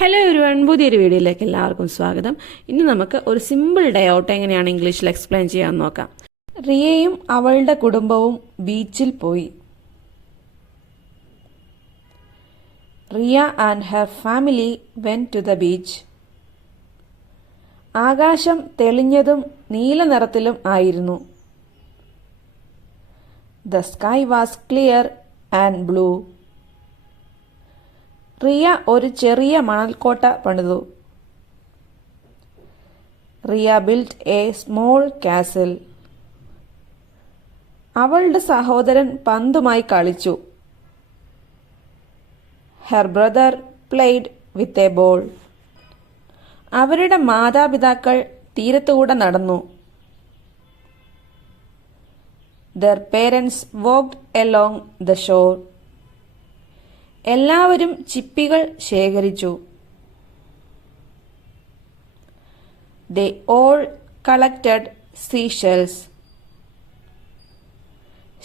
Hello everyone, പുതിയൊരു വീഡിയോയിലേക്ക് എല്ലാവർക്കും സ്വാഗതം. ഇന്ന് നമുക്ക് ഒരു സിമ്പിൾ ഡേ ഔട്ട് എങ്ങനെയാണ് ഇംഗ്ലീഷിൽ എക്സ്പ്ലെയിൻ ചെയ്യാൻ നോക്കാം. റിയയും അവളുടെ കുടുംബവും ബീച്ചിൽ പോയി. Riya and her family went to the beach. ആകാശം തെളിഞ്ഞതും നീല നിറത്തിലും ആയിരുന്നു. The sky was clear and blue. Riya ഒരു ചെറിയ മണൽക്കോട്ട പണിതു. Riya built a small castle. അവളുടെ സഹോദരൻ പന്തുമായി കളിച്ചു. Her brother played with a ball. അവരുടെ മാതാപിതാക്കൾ തീരത്തുകൂടെ നടന്നു. Their parents walked along the shore. എല്ലാവരും ചിപ്പികൾ ശേഖരിച്ചു. They all collected seashells.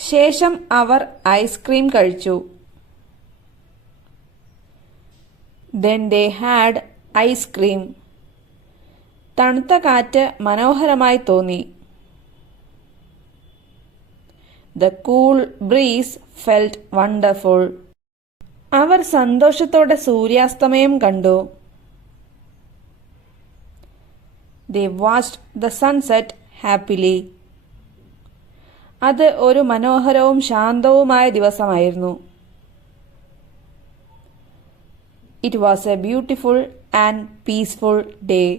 ശേഷം അവർ ഐസ്ക്രീം കഴിച്ചു. Then they had ice cream. തണുത്ത കാറ്റ് മനോഹരമായി തോന്നി. The cool breeze felt wonderful. അവർ സന്തോഷത്തോടെ സൂര്യാസ്തമയം കണ്ടു. They watched the sunset happily. അത് ഒരു മനോഹരവും ശാന്തവുമായ ദിവസമായിരുന്നു. It was a beautiful and peaceful day.